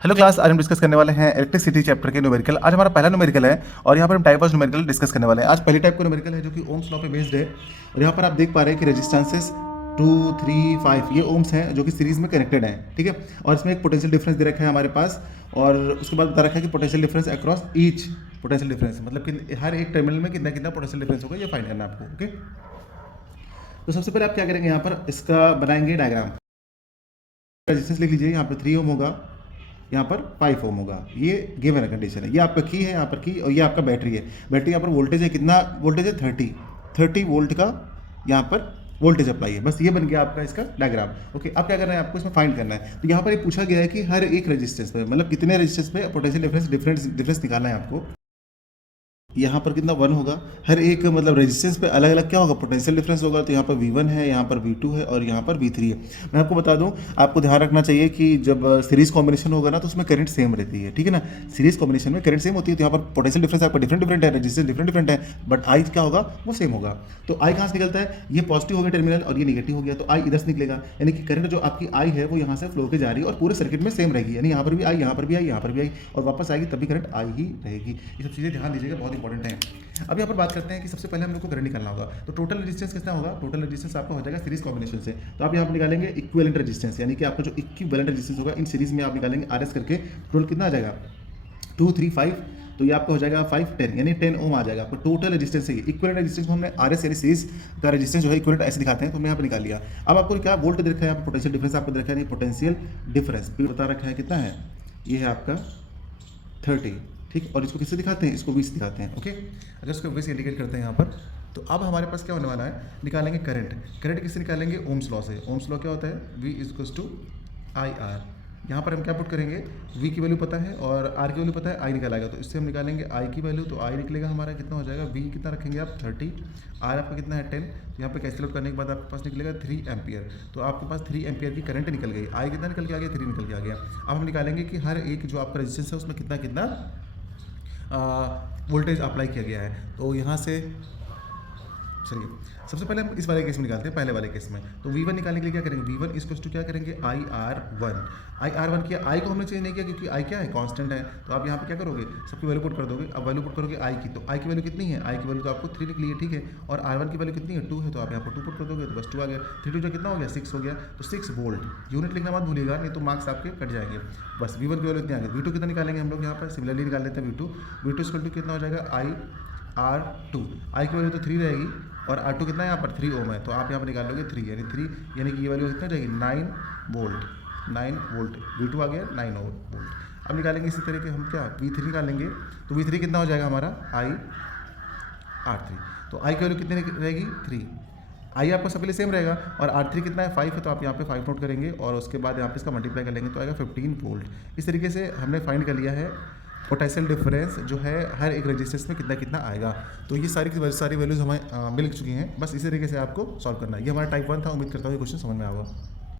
Hello class, आज हम discuss करने वाले हैं इलेक्ट्रिसिटी चैप्टर के न्यूमेरिकल। आज हमारा पहला न्यूमेरिकल है और यहाँ पर हम टाइप ऑफ न्यूमेरिकल डिस्कस करने वाले हैं। आज पहली टाइप का न्यूमेरिकल है जो कि ओम्स लॉ पे बेस्ड है और यहाँ पर आप देख पा रहे हैं कि रेजिस्टेंसेस 2, 3, 5 ये ओम्स हैं जो कि सीरीज में कनेक्टेड हैं, ठीक है। और इसमें एक पोटेंशियल डिफरेंस दे रखा है हमारे पास और उसके बाद बता रखा है कि potential difference across each potential difference, मतलब कि हर एक टर्मिनल में कितना कितना पोटेंशियल डिफरेंस होगा ये फाइंड करना है आपको, ओके। तो सबसे पहले आप क्या करेंगे, यहाँ पर इसका बनाएंगे डायग्राम। रेजिस्टेंस लिख लीजिए, यहाँ पर 3 ओम होगा, यहाँ पर 5 ओम होगा। ये गिवन कंडीशन है, ये आपका की है यहाँ पर की, और ये आपका बैटरी है। बैटरी यहाँ पर वोल्टेज है, कितना वोल्टेज है 30 वोल्ट का यहाँ पर वोल्टेज अप्लाई है। बस ये बन गया आपका इसका डायग्राम, ओके। अब क्या करना है आपको, इसमें फाइंड करना है। तो यहाँ पर ये पूछा गया है कि हर एक रेजिस्टेंस पे, मतलब कितने रेजिस्टेंस पे पोटेंशियल डिफरेंस निकालना है आपको। यहाँ पर कितना 1 होगा, हर एक मतलब रेजिस्टेंस पे अलग अलग क्या होगा, पोटेंशियल डिफरेंस होगा। तो यहाँ पर V1 है, यहाँ पर V2 है और यहाँ पर V3 है। मैं आपको बता दूँ, आपको ध्यान रखना चाहिए कि जब सीरीज कॉम्बिनेशन होगा ना तो उसमें करंट सेम रहती है, ठीक है ना। सीरीज कॉम्बिनेशन में करंट सेम होती है, तो यहाँ पर पोटेंशियल डिफरेंस आपका डिफरेंट है, रेजिस्टेंस डिफरेंट है, बट आई क्या होगा वो सेम होगा। तो आई कहाँ से निकलता है, ये पॉजिटिव हो गया टर्मिनल और ये निगेटिव हो गया, तो आई इधर से निकलेगा। यानी कि करंट जो आपकी आई है वो यहाँ से फ्लो के जा रही है और पूरे सर्किट में सेम रहेगी, यानी यहाँ पर भी आई, यहाँ पर भी आई, यहाँ पर भी आई, और वापस आएगी तभी करंट आई ही रहेगी। ये सब चीज़ें ध्यान दीजिएगा, बहुत इंपॉर्टेंट है। अब यहाँ पर बात करते हैं कि सबसे पहले हम लोग को करंट निकालना होगा। तो टोटल रेजिस्टेंस कितना होगा, टोटल रेजिस्टेंस आपका हो जाएगा सीरीज कॉम्बिनेशन से। तो आप यहाँ पर निकालेंगे इक्विवेलेंट रेजिस्टेंस, यानी कि आपका जो इक्विवेलेंट रेजिस्टेंस होगा इन सीरीज में आप निकालेंगे RS करके। टोटल कितना आ जाएगा 2, 3, 5, तो ये आपका हो जाएगा 5, 10, यानी 10 ओम आ जाएगा आपको टोटल रेजिस्टेंस है। इक्विवेलेंट रेजिस्टेंस को हमने RS यानी सीरीज का रेजिस्टेंस जो है इक्विवेलेंट ऐसे दिखाते हैं, तो हमने यहाँ पर निकाल लिया। अब आपको क्या वोल्ट दे रखा है, यहाँ पर पोटेंशियल डिफरेंस आपको दे रखा है, पोटेंशियल डिफरेंस बता रखा है कितना है, ये है आपका 30, ठीक। और इसको किससे दिखाते हैं, इसको 20 दिखाते हैं, ओके। अगर इसको 20 इंडिकेट करते हैं यहाँ पर, तो अब हमारे पास क्या होने वाला है, निकालेंगे करंट। करंट किससे निकालेंगे, ओम्स लॉ से। ओम्स लॉ क्या होता है, V = IR। यहाँ पर हम क्या पुट करेंगे, V की वैल्यू पता है और R की वैल्यू पता है, I निकल आएगा। तो इससे हम निकालेंगे I की वैल्यू, तो I निकलेगा हमारा कितना हो जाएगा, V कितना रखेंगे आप 30, R आपका कितना है 10, तो यहाँ पे कैलकुलेट करने के बाद आपके पास निकलेगा 3 एम्पियर। तो आपके पास 3 एम्पियर की करंट निकल गई। I कितना निकल के आ गया, 3 निकल के आ गया। अब हम निकालेंगे कि हर एक जो आपका रेजिस्टेंस है उसमें कितना कितना वोल्टेज अप्लाई किया गया है। तो यहाँ से चलिए सबसे पहले हम इस वाले केस में निकालते हैं, पहले वाले केस में। तो V1 निकालने के लिए क्या करेंगे, V1 = क्या करेंगे, IR1 किया। I को हमने चेंज नहीं किया क्योंकि I क्या है, कांस्टेंट है। तो आप यहाँ पे क्या करोगे, सबकी वैल्यू पुट कर दोगे। अब वैल्यू पुट करोगे I की, तो I की वैल्यू कितनी है, I की वैल्यू तो आपको 3 निकली है, ठीक है। और R1 की वैल्यू कितनी है, 2 है, तो आप यहाँ पर 2 पुट कर दोगे, तो बस 2 आ गया। 3 2 जो कितना हो गया, 6 हो गया। तो 6 वोल्ट, यूनिट लिखना मत भूलिएगा, नहीं तो मार्क्स आपके कट जाएंगे। बस V1 की वैल्यू इतनी आ गई। V2 कितना निकालेंगे हम लोग, यहाँ पर सिमिलरली निकाल लेते हैं। V2 = कितना हो जाएगा, IR2। I की वैल्यू तो 3 रहेगी और R2 कितना है, यहाँ पर 3 ओम है, तो आप यहाँ पर निकाल लोगे 3, यानी कि ये वैल्यू कितना हो जाएगी, 9 वोल्ट। V2 आ गया 9 वोल्ट। अब निकालेंगे इसी तरह के हम क्या, V3 निकालेंगे। तो V3 कितना हो जाएगा हमारा, IR3। तो I की वैल्यू कितनी रहेगी, 3। I आपका सबके लिए सेम रहेगा और R3 कितना है, 5 है, तो आप यहाँ पे 5 नोट करेंगे और उसके बाद यहाँ पे इसका मल्टीप्लाई कर लेंगे तो आएगा 15 वोल्ट। इस तरीके से हमने फाइंड कर लिया है पोटेंशियल डिफरेंस जो है हर एक रेजिस्टेंस में कितना कितना आएगा। तो ये सारी वैल्यूज़ हमें मिल चुकी हैं। बस इसी तरीके से आपको सॉल्व करना है। ये हमारा टाइप 1 था। उम्मीद करता हूँ ये क्वेश्चन समझ में आएगा।